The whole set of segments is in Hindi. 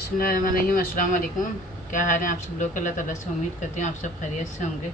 बिस्मिल्लाहिर्रहमानिर्रहीम। अस्सलाम वालेकुम। क्या हाल है आप सब लोग? अल्लाह ताला से उम्मीद करती हूँ आप सब खैरियत से होंगे।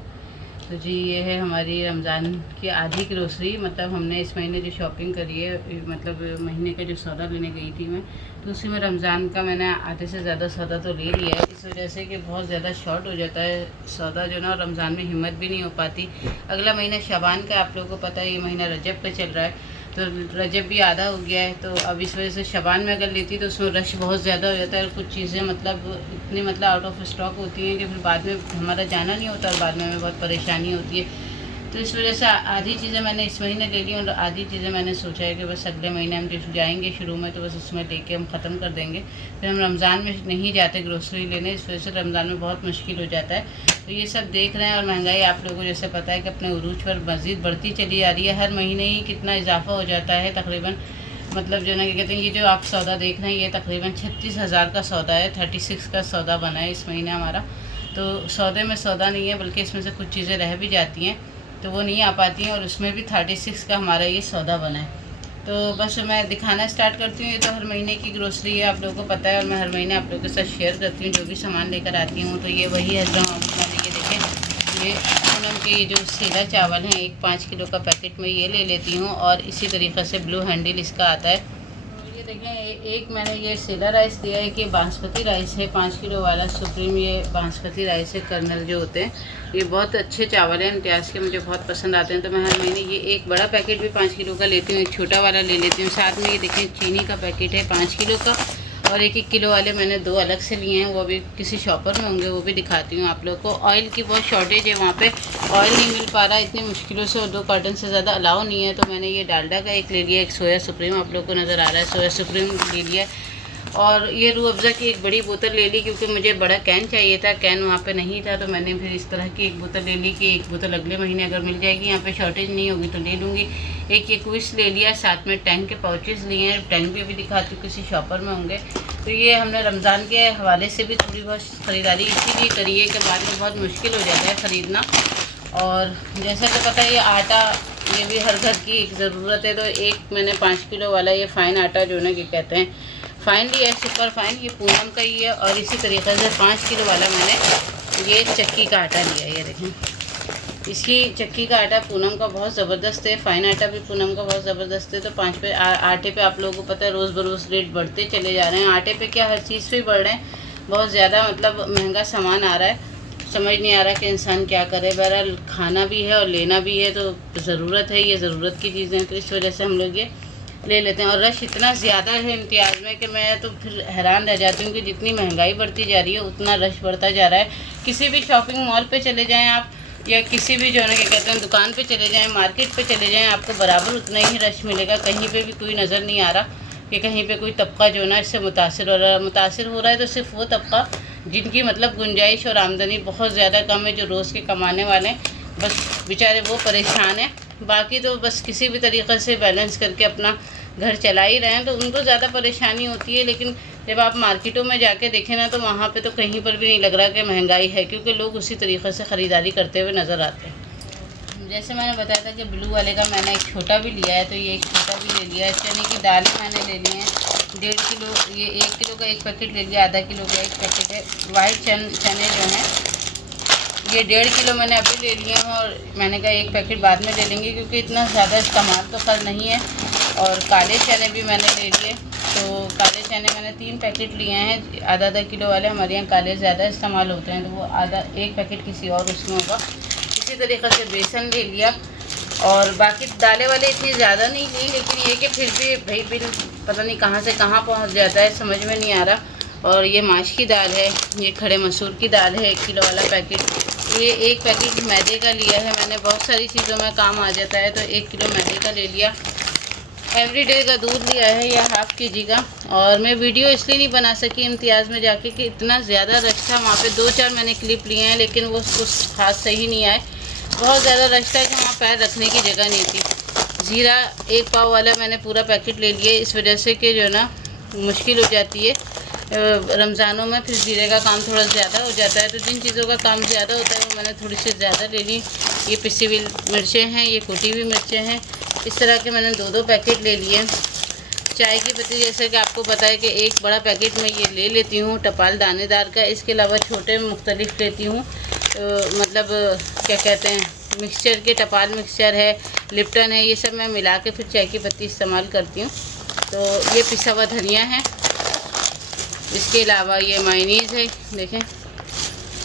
तो जी ये है हमारी रमज़ान की आधी ग्रोसरी। मतलब हमने इस महीने जो शॉपिंग करी है, मतलब महीने का जो सौदा लेने गई थी मैं, तो उसी में रमज़ान का मैंने आधे से ज़्यादा सौदा तो ले लिया है। इस वजह से कि बहुत ज़्यादा शॉर्ट हो जाता है सौदा जो ना, रमज़ान में हिम्मत भी नहीं हो पाती। अगला महीना शबान का, आप लोगों को पता है ये महीना रजब का चल रहा है, तो रजब भी आधा हो गया है। तो अब इस वजह से शबान में अगर लेती तो उसमें रश बहुत ज़्यादा हो जाता है और कुछ चीज़ें मतलब इतनी मतलब आउट ऑफ स्टॉक होती हैं कि फिर बाद में हमारा जाना नहीं होता और बाद में हमें बहुत परेशानी होती है। तो इस वजह से आधी चीज़ें मैंने इस महीने ले ली और आधी चीज़ें मैंने सोचा है कि बस अगले महीने हम जब जाएंगे शुरू में तो बस उसमें लेके हम ख़त्म कर देंगे। फिर हम रमज़ान में नहीं जाते ग्रोसरी लेने, इस वजह से रमज़ान में बहुत मुश्किल हो जाता है। तो ये सब देख रहे हैं। और महंगाई आप लोगों को जैसे पता है कि अपने उरूज पर मज़ीद बढ़ती चली जा रही है। हर महीने ही कितना इजाफा हो जाता है तकरीबन, मतलब जो ना क्या कहते हैं, ये जो आप सौदा देख रहे हैं ये तकरीबन 36,000 का सौदा है। 36 का सौदा बना है इस महीने हमारा। तो सौदे में सौदा नहीं है, बल्कि इसमें से कुछ चीज़ें रह भी जाती हैं तो वो नहीं आ पाती हैं, और उसमें भी 36 का हमारा ये सौदा बना है। तो बस मैं दिखाना स्टार्ट करती हूँ। ये तो हर महीने की ग्रोसरी है, आप लोगों को पता है, और मैं हर महीने आप लोगों के साथ शेयर करती हूँ जो भी सामान लेकर आती हूँ। तो ये वही है जो मैंने ये देखें, ये पूनम के ये जो सेला चावल हैं, एक 5 किलो का पैकेट में ये ले लेती हूँ। और इसी तरीक़े से ब्लू हैंडल इसका आता है। तो ये देखें, एक मैंने ये सेला राइस दिया है कि बासमती राइस है 5 किलो वाला सुप्रीम। ये बासमती राइस है, कर्नल जो होते हैं, ये बहुत अच्छे चावल हैं इम्तियाज़ के, मुझे बहुत पसंद आते हैं। तो मैं हर महीने ये एक बड़ा पैकेट भी 5 किलो का लेती हूँ, एक छोटा वाला ले लेती हूँ। साथ में ये देखें चीनी का पैकेट है 5 किलो का, और 1-1 किलो वाले मैंने 2 अलग से लिए हैं, वो भी किसी शॉपर में होंगे, वो भी दिखाती हूँ आप लोग को। ऑयल की बहुत शॉर्टेज है वहाँ पे, ऑयल नहीं मिल पा रहा इतनी मुश्किलों से, और 2 कार्टन से ज़्यादा अलाउ नहीं है। तो मैंने ये डालडा का एक ले लिया, एक सोया सुप्रीम आप लोग को नज़र आ रहा है, सोया सुप्रीम ले लिया। और ये रूह अफ़ज़ा की एक बड़ी बोतल ले ली, क्योंकि मुझे बड़ा कैन चाहिए था, कैन वहाँ पे नहीं था, तो मैंने फिर इस तरह की एक बोतल ले ली कि एक बोतल अगले महीने अगर मिल जाएगी, यहाँ पे शॉर्टेज नहीं होगी तो ले लूँगी। एक ये क्विस ले लिया, साथ में टैंक के पाउचेस लिए हैं, टैंक भी अभी दिखाती हूँ, किसी शॉपर में होंगे। तो ये हमने रमज़ान के हवाले से भी थोड़ी बहुत ख़रीदारी इसीलिए करी है कि बाद में बहुत मुश्किल हो जाता है ख़रीदना। और जैसा कि पता है ये आटा, ये भी हर घर की एक ज़रूरत है। तो एक मैंने 5 किलो वाला ये फ़ाइन आटा जो ना, क्या कहते हैं, फ़ाइन लिया है, सुपर फ़ाइन, ये पूनम का ही है। और इसी तरीक़े से 5 किलो वाला मैंने ये चक्की का आटा लिया है। ये देखें, इसकी चक्की का आटा पूनम का बहुत ज़बरदस्त है, फ़ाइन आटा भी पूनम का बहुत ज़बरदस्त है। तो 5 पे आटे पे आप लोगों को पता है रोज़ बरोज़ रेट बढ़ते चले जा रहे हैं। आटे पे क्या, हर चीज़ पे बढ़ रहे हैं, बहुत ज़्यादा मतलब महंगा सामान आ रहा है, समझ नहीं आ रहा कि इंसान क्या करे। बहरहाल खाना भी है और लेना भी है, तो ज़रूरत है, ये ज़रूरत की चीज़ें हैं, तो इस वजह से हम लोग ये ले लेते हैं। और रश इतना ज़्यादा है इम्तियाज़ में कि मैं तो फिर हैरान रह जाती हूँ कि जितनी महंगाई बढ़ती जा रही है उतना रश बढ़ता जा रहा है। किसी भी शॉपिंग मॉल पे चले जाएं आप, या किसी भी जो है ना क्या कहते हैं दुकान पे चले जाएं, मार्केट पे चले जाएं, आपको बराबर उतना ही रश मिलेगा। कहीं पे भी कोई नज़र नहीं आ रहा कि कहीं पे कोई तबका जो है ना इससे मुतासिर हो रहा है। मुतासिर हो रहा है तो सिर्फ वो तबका जिनकी मतलब गुंजाइश और आमदनी बहुत ज़्यादा कम है, जो रोज़ के कमाने वाले हैं, बस बेचारे वो परेशान हैं। बाकी तो बस किसी भी तरीक़े से बैलेंस करके अपना घर चला ही रहे हैं, तो उनको ज़्यादा परेशानी होती है। लेकिन जब आप मार्केटों में जाके देखें ना, तो वहाँ पे तो कहीं पर भी नहीं लग रहा कि महंगाई है, क्योंकि लोग उसी तरीक़े से ख़रीदारी करते हुए नज़र आते हैं। जैसे मैंने बताया था कि ब्लू वाले का मैंने एक छोटा भी लिया है, तो ये एक छोटा भी ले लिया है। चने की दालें मैंने ले ली हैं 1.5 किलो, ये 1 किलो का एक पैकेट ले लिया, आधा किलो का एक पैकेट है। वाइट चने जो हैं ये 1.5 किलो मैंने अभी ले लिए हैं, और मैंने कहा एक पैकेट बाद में ले लेंगे क्योंकि इतना ज़्यादा इस्तेमाल तो खैर नहीं है। और काले चने भी मैंने ले लिए, तो काले चने मैंने 3 पैकेट लिए हैं, आधा किलो वाले। हमारे यहाँ काले ज़्यादा इस्तेमाल होते हैं, तो वो एक पैकेट किसी और उसमें होगा। इसी तरीक़े से बेसन ले लिया, और बाकी दालें वाले इतनी ज़्यादा नहीं ली, लेकिन ये कि फिर भी भाई बिल पता नहीं कहाँ से कहाँ पहुँच जाता है, समझ में नहीं आ रहा। और ये माश की दाल है, ये खड़े मसूर की दाल है 1 किलो वाला पैकेट। ये एक पैकेट मैदे का लिया है मैंने, बहुत सारी चीज़ों में काम आ जाता है, तो 1 किलो मैदे का ले लिया। एवरीडे का दूध लिया है, या हाफ़ केजी का। और मैं वीडियो इसलिए नहीं बना सकी इम्तियाज़ में जाके कि इतना ज़्यादा रश था वहाँ पे। 2-4 मैंने क्लिप लिए हैं, लेकिन वो कुछ खास सही नहीं आए, बहुत ज़्यादा रश था कि वहाँ पैर रखने की जगह नहीं थी। ज़ीरा 1 पाव वाला मैंने पूरा पैकेट ले लिया, इस वजह से कि जो ना मुश्किल हो जाती है रमज़ानों में, फिर ज़ीरे का काम थोड़ा ज़्यादा हो जाता है। तो जिन चीज़ों का काम ज़्यादा होता है वो मैंने थोड़ी सी ज़्यादा ले ली। ये पिसी हुई मिर्चें हैं, ये कुटी हुई मिर्चें हैं, इस तरह के मैंने 2-2 पैकेट ले लिए। चाय की पत्ती जैसे कि आपको पता है कि एक बड़ा पैकेट में ये ले लेती हूँ टपाल दानेदार का। इसके अलावा छोटे मुख्तलिफ लेती हूँ, मतलब क्या कहते हैं, मिक्सचर के, टपाल मिक्सचर है, लिप्टन है, ये सब मैं मिला के फिर चाय की पत्ती इस्तेमाल करती हूँ। तो ये पिसा हुआ धनिया है। इसके अलावा ये मायोनीज़ है, देखें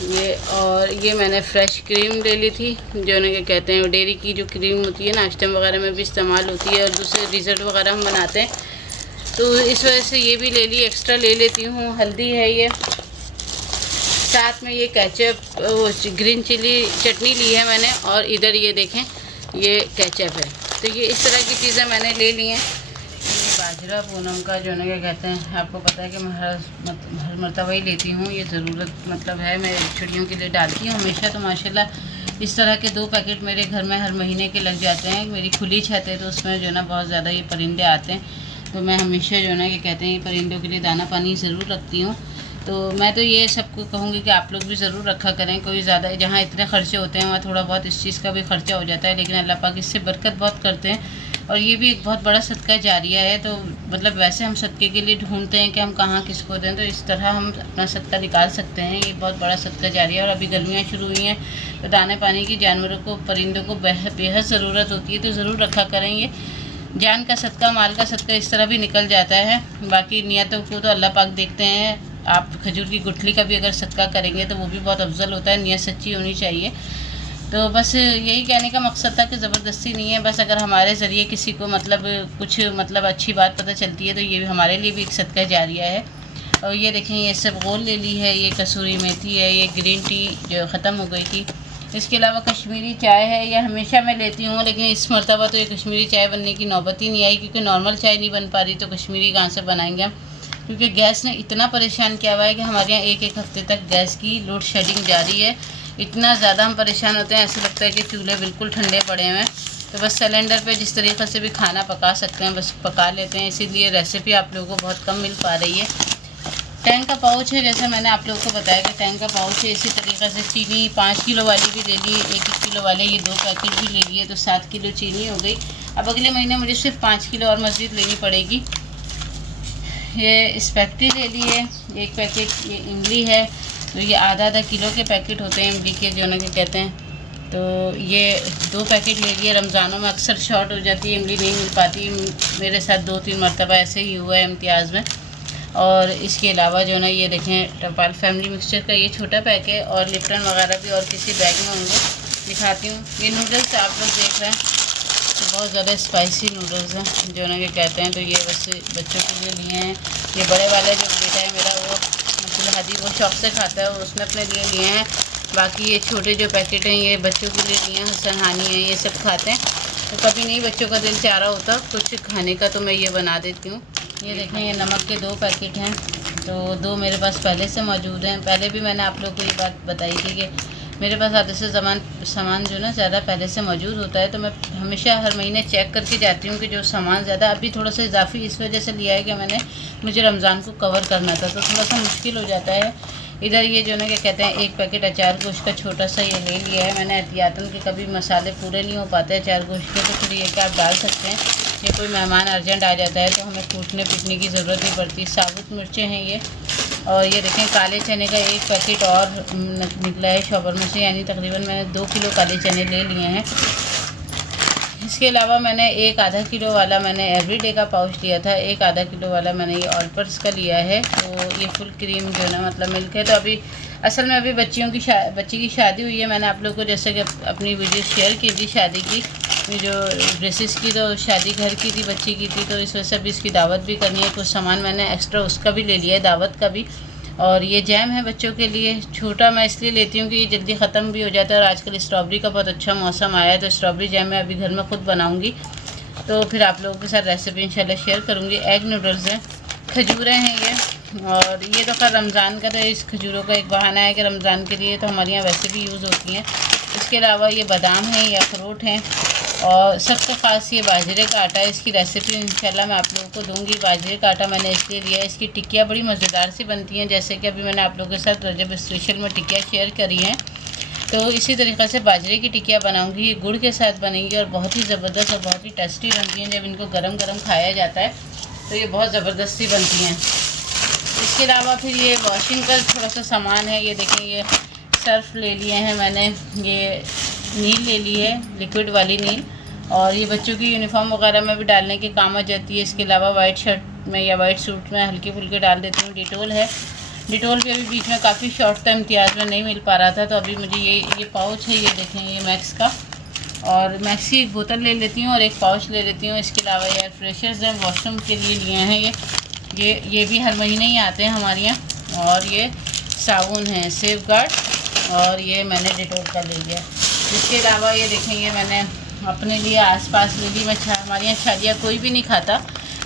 ये, और ये मैंने फ्रेश क्रीम ले ली थी, जो ना क्या कहते हैं, डेयरी की जो क्रीम होती है, नाश्ते वगैरह में भी इस्तेमाल होती है और दूसरे डिज़र्ट वगैरह हम बनाते हैं, तो इस वजह से ये भी ले ली, एक्स्ट्रा ले लेती हूँ। हल्दी है ये, साथ में ये केचप, वो ग्रीन चिली चटनी ली है मैंने, और इधर ये देखें ये केचप है। तो ये इस तरह की चीज़ें मैंने ले ली हैं। ये बाजरा पूनम का जो ना क्या कहते हैं, आपको पता है कि मैं हर मरतबा ही लेती हूँ, ये ज़रूरत मतलब है, मैं चिड़ियों के लिए डालती हूँ हमेशा। तो माशाल्लाह इस तरह के 2 पैकेट मेरे घर में हर महीने के लग जाते हैं। मेरी खुली छत है तो उसमें जो ना बहुत ज़्यादा ये परिंदे आते हैं, तो मैं हमेशा जो ना क्या कहते हैं, ये परिंदों के लिए दाना पानी ज़रूर रखती हूँ। तो मैं तो ये सबको कहूँगी कि आप लोग भी ज़रूर रखा करें। कोई ज़्यादा, जहाँ इतने ख़र्चे होते हैं वहाँ थोड़ा बहुत इस चीज़ का भी ख़र्चा हो जाता है, लेकिन अल्लाह पाक इससे बरकत बहुत करते हैं और ये भी एक बहुत बड़ा सदका जारिया है। तो मतलब वैसे हम सदक़े के लिए ढूंढते हैं कि हम कहाँ किसको दें, तो इस तरह हम अपना सदका निकाल सकते हैं। ये बहुत बड़ा सदका जारिया है। और अभी गर्मियाँ शुरू हुई हैं तो दाने पानी की जानवरों को, परिंदों को बेहद ज़रूरत होती है, तो ज़रूर रखा करें। ये जान का सदका, माल का सदका इस तरह भी निकल जाता है। बाकी नियतों को तो अल्लाह पाक देखते हैं। आप खजूर की गुठली का भी अगर सदका करेंगे तो वो भी बहुत अफजल होता है, नियत सच्ची होनी चाहिए। तो बस यही कहने का मकसद था कि ज़बरदस्ती नहीं है, बस अगर हमारे ज़रिए किसी को मतलब कुछ मतलब अच्छी बात पता चलती है तो ये भी हमारे लिए भी एक सदका जारिया है। और ये देखें, ये सब गोल ले ली है, ये कसूरी मेथी है, ये ग्रीन टी जो ख़त्म हो गई थी। इसके अलावा कश्मीरी चाय है, ये हमेशा मैं लेती हूँ, लेकिन इस मरतबा तो ये कश्मीरी चाय बनने की नौबत ही नहीं आई, क्योंकि नॉर्मल चाय नहीं बन पा रही, तो कश्मीरी कहाँ से बनाएंगे हम, क्योंकि गैस ने इतना परेशान किया हुआ है कि हमारे यहाँ एक हफ्ते तक गैस की लोड शेडिंग जारी है। इतना ज़्यादा हम परेशान होते हैं, ऐसा लगता है कि चूल्हे बिल्कुल ठंडे पड़े हुए हैं। तो बस सिलेंडर पे जिस तरीक़े से भी खाना पका सकते हैं बस पका लेते हैं, इसीलिए रेसिपी आप लोगों को बहुत कम मिल पा रही है। टैंक का पाउच है, जैसे मैंने आप लोगों को बताया कि टैंक का पाउच है। इसी तरीक़े से चीनी 5 किलो वाली भी ले ली, 1-1 किलो वाले ये 2 पैकेट भी ले लिए, तो 7 किलो चीनी हो गई। अब अगले महीने मुझे सिर्फ 5 किलो और मज़ीद लेनी पड़ेगी। ये स्पेक्ट्री ले लिए, 1 पैकेट। ये इमली है, तो ये आधा किलो के पैकेट होते हैं इमली के, जो ना कहते हैं। तो ये 2 पैकेट ले लिए। रमज़ानों में अक्सर शॉर्ट हो जाती है, इमली नहीं मिल पाती, मेरे साथ 2-3 मरतबा ऐसे ही हुआ है इम्तियाज़ में। और इसके अलावा जो ना ये देखें, टपाल फैमिली मिक्सचर का ये छोटा पैक है, और लिप्टन वगैरह भी और किसी बैग में होंगे, दिखाती हूँ। ये नूडल्स आप लोग देख रहे हैं, तो बहुत ज़्यादा स्पाइसी नूडल्स हैं, जो ना क्या कहते हैं। तो ये बस बच्चों के लिए लिए हैं। ये बड़े वाले जो बेटा है मेरा, वो मतलब हादी, वो शौक से खाता है, उसने अपने लिए लिए हैं। बाकी ये छोटे जो पैकेट हैं ये बच्चों के लिए लिए हैं, हसन हानी है, ये सब खाते हैं। तो कभी नहीं बच्चों का दिल चाह रहा होता कुछ खाने का, तो मैं ये बना देती हूँ। ये देखें, ये नमक के 2 पैकेट हैं, तो 2 मेरे पास पहले से मौजूद हैं। पहले भी मैंने आप लोगों को ये बात बताई थी कि मेरे पास आधे से सामान जो ना ज़्यादा पहले से मौजूद होता है, तो मैं हमेशा हर महीने चेक करके जाती हूँ कि जो सामान ज़्यादा, अभी थोड़ा सा इजाफी इस वजह से लिया है कि मुझे रमज़ान को कवर करना था, तो थोड़ा सा मुश्किल हो जाता है। इधर ये जो ना क्या कहते हैं, 1 पैकेट अचार गोश्त का छोटा सा ये ले लिया है मैंने एहतियातन, कि कभी मसाले पूरे नहीं हो पाते अचार गोश्त के, तो फिर ये कि आप डाल सकते हैं। ये कोई मेहमान अर्जेंट आ जाता है तो हमें कूटने पीटने की ज़रूरत नहीं पड़ती। साबुत मिर्चें हैं ये। और ये देखें, काले चने का 1 पैकेट और निकला है शॉपर से, यानी तकरीबन मैंने 2 किलो काले चने ले लिए हैं। इसके अलावा मैंने 1 आधा किलो वाला मैंने एवरीडे का पाउच लिया था, 1 आधा किलो वाला मैंने ये ऑलपर्स का लिया है। तो ये फुल क्रीम जो ना मतलब मिल्क है। तो अभी असल में अभी बच्ची की शादी हुई है। मैंने आप लोग को जैसे कि अपनी वीडियो शेयर की थी शादी की, जो ड्रेसेस की, तो शादी घर की थी, बच्ची की थी, तो इस वजह से अभी इसकी दावत भी करनी है। कुछ सामान मैंने एक्स्ट्रा उसका भी ले लिया है, दावत का भी। और ये जैम है बच्चों के लिए, छोटा मैं इसलिए लेती हूँ कि ये जल्दी ख़त्म भी हो जाता है, और आजकल स्ट्रॉबेरी का बहुत अच्छा मौसम आया है, तो स्ट्रॉबेरी जैम मैं अभी घर में ख़ुद बनाऊँगी, तो फिर आप लोगों के साथ रेसिपी इंशाल्लाह शेयर करूँगी। एग नूडल्स हैं, खजूरें हैं ये, और ये तो खैर रमज़ान का, तो इस खजूरों का एक बहाना है कि रमज़ान के लिए तो हमारे यहाँ वैसे भी यूज़ होती हैं। इसके अलावा ये बादाम हैं या अखरोट हैं, और सबसे ख़ास ये बाजरे का आटा है। इसकी रेसिपी इंशाल्लाह मैं आप लोगों को दूंगी। बाजरे का आटा मैंने इसलिए लिया है, इसकी टिक्कियाँ बड़ी मज़ेदार सी बनती हैं, जैसे कि अभी मैंने आप लोगों के साथ रजब स्पेशल में टिक्कियाँ शेयर करी हैं। तो इसी तरीक़े से बाजरे की टिक्कियाँ बनाऊंगी। ये गुड़ के साथ बनेंगी और बहुत ही ज़बरदस्त और बहुत ही टेस्टी बनती हैं जब इनको गरम गरम खाया जाता है। तो ये बहुत ज़बरदस्ती बनती हैं। इसके अलावा फिर ये वॉशिंग का थोड़ा सा सामान है। ये देखें, ये सर्फ ले लिए हैं मैंने, ये नील ले ली है, लिक्विड वाली नील, और ये बच्चों की यूनिफॉर्म वगैरह में भी डालने के काम आ जाती है। इसके अलावा वाइट शर्ट में या वाइट सूट में हल्के फुल्के डाल देती हूँ। डिटोल है, डिटोल भी अभी बीच में काफ़ी शॉर्ट था, इम्तियाज़ में नहीं मिल पा रहा था, तो अभी मुझे ये पाउच है, ये देखें, ये मैक्स का, और मैक्स की एक बोतल ले लेती हूँ और एक पाउच ले लेती हूँ। इसके अलावा एयर फ्रेशर्स हैं, वॉशरूम के लिए लिए हैं ये भी हर महीने ही आते हैं हमारे यहाँ। और ये साबुन है सेफ गार्ड, और ये मैंने डिटोल का ले लिया। इसके अलावा ये देखेंगे मैंने अपने लिए आसपास ले ली। हमारे यहाँ शादियाँ कोई भी नहीं खाता,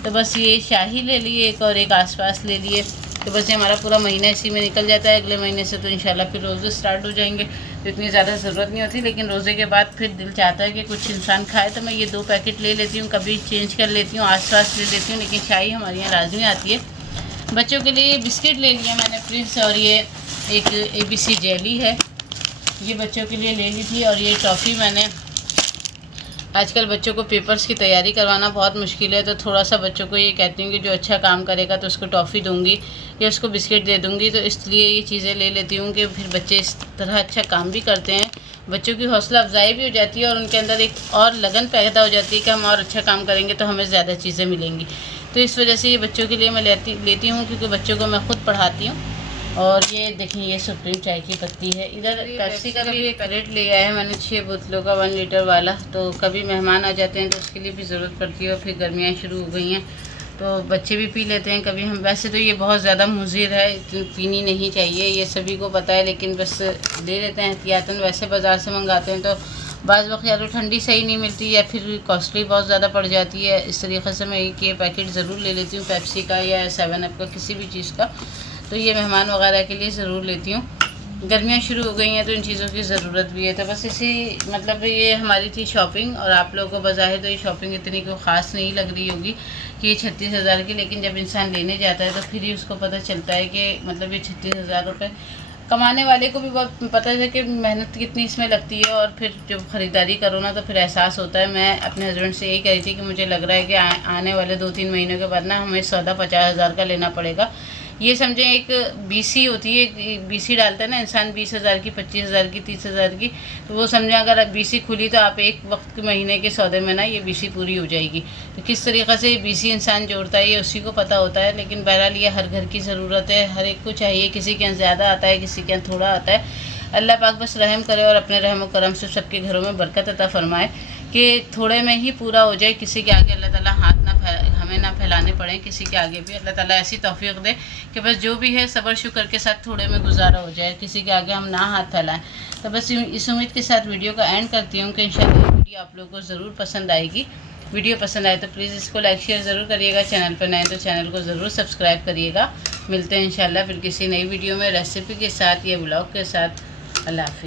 तो बस ये शाही ले लिए एक, और एक आसपास ले लिए, तो बस ये हमारा पूरा महीना इसी में निकल जाता है। अगले महीने से तो इंशाल्लाह फिर रोज़े स्टार्ट हो जाएंगे, तो इतनी ज़्यादा ज़रूरत नहीं होती, लेकिन रोज़े के बाद फिर दिल चाहता है कि कुछ इंसान खाए, तो मैं ये 2 पैकेट ले लेती हूँ, कभी चेंज कर लेती हूँ, आसपास ले लेती हूँ, लेकिन शाही हमारे यहाँ लाजमी आती है। बच्चों के लिए बिस्किट ले लिया मैंने प्रिंस, और ये एक ABC जेली है, ये बच्चों के लिए ले ली थी। और ये टॉफ़ी मैंने, आजकल बच्चों को पेपर्स की तैयारी करवाना बहुत मुश्किल है, तो थोड़ा सा बच्चों को ये कहती हूँ कि जो अच्छा काम करेगा तो उसको टॉफ़ी दूंगी या उसको बिस्किट दे दूंगी, तो इसलिए ये चीज़ें ले लेती हूँ कि फिर बच्चे इस तरह अच्छा काम भी करते हैं, बच्चों की हौसला अफजाई भी हो जाती है, और उनके अंदर एक और लगन पैदा हो जाती है कि हम और अच्छा काम करेंगे तो हमें ज़्यादा चीज़ें मिलेंगी। तो इस वजह से ये बच्चों के लिए मैं लेती हूँ, क्योंकि बच्चों को मैं खुद पढ़ाती हूँ। और ये देखें, ये सुप्रीम चाय की पत्ती है। इधर पेप्सी का भी एक पैकेट ले आया है मैंने 6 बोतलों का 1 लीटर वाला, तो कभी मेहमान आ जाते हैं तो उसके लिए भी ज़रूरत पड़ती है, और फिर गर्मियाँ शुरू हो गई हैं तो बच्चे भी पी लेते हैं कभी हम। वैसे तो ये बहुत ज़्यादा मुज़िर है, पीनी नहीं चाहिए, ये सभी को पता है, लेकिन बस ले लेते हैं एहतियातन। वैसे बाज़ार से मंगाते हैं तो बाज़ वक्त या तो ठंडी सही नहीं मिलती या फिर कॉस्टली बहुत ज़्यादा पड़ जाती है। इस तरीके से मैं एक ये पैकेट ज़रूर ले लेती हूँ, पेप्सी का या 7up का, किसी भी चीज़ का, तो ये मेहमान वगैरह के लिए ज़रूर लेती हूँ। गर्मियाँ शुरू हो गई हैं तो इन चीज़ों की ज़रूरत भी है। तो बस इसी मतलब ये हमारी थी शॉपिंग, और आप लोगों को बज़ाहिर तो ये शॉपिंग इतनी कोई ख़ास नहीं लग रही होगी कि ये 36,000 की, लेकिन जब इंसान लेने जाता है तो फिर ही उसको पता चलता है कि मतलब ये 36,000 रुपये कमाने वाले को भी बहुत पता है कि मेहनत कितनी इसमें लगती है, और फिर जब ख़रीदारी करो ना तो फिर एहसास होता है। मैं अपने हस्बैंड से यही कह रही थी कि मुझे लग रहा है कि आने वाले 2-3 महीनों के बाद ना हमें सौदा 50,000 का लेना पड़ेगा। ये समझें एक BC होती है, BC डालता है ना इंसान 20,000 की, 25,000 की, 30,000 की, तो वो समझें अगर BC खुली तो आप एक वक्त के महीने के सौदे में ना ये BC पूरी हो जाएगी। तो किस तरीक़े से ये BC इंसान जोड़ता है ये उसी को पता होता है, लेकिन बहरहाल ये हर घर की ज़रूरत है, हर एक को चाहिए, किसी के यहाँ ज़्यादा आता है, किसी के यहाँ थोड़ा आता है। अल्लाह पाक बस रहम करे और अपने रहम व करम से सबके घरों में बरकत अता फरमाए कि थोड़े में ही पूरा हो जाए। किसी के आगे अल्लाह ताला हाथ हमें ना फैलाने पड़े, किसी के आगे भी अल्लाह ताला ऐसी तौफीक दे कि बस जो भी है सब्र शुक्र के साथ थोड़े में गुजारा हो जाए, किसी के आगे हम ना हाथ फैलाएं। तो बस इस उम्मीद के साथ वीडियो का एंड करती हूँ कि इंशाल्लाह वीडियो आप लोगों को ज़रूर पसंद आएगी। वीडियो पसंद आए तो प्लीज़ इसको लाइक शेयर ज़रूर करिएगा, चैनल पर नए तो चैनल को ज़रूर सब्सक्राइब करिएगा। मिलते हैं इंशाल्लाह फिर किसी नई वीडियो में रेसिपी के साथ या ब्लॉग के साथ। अल्लाह हाफ़िज़।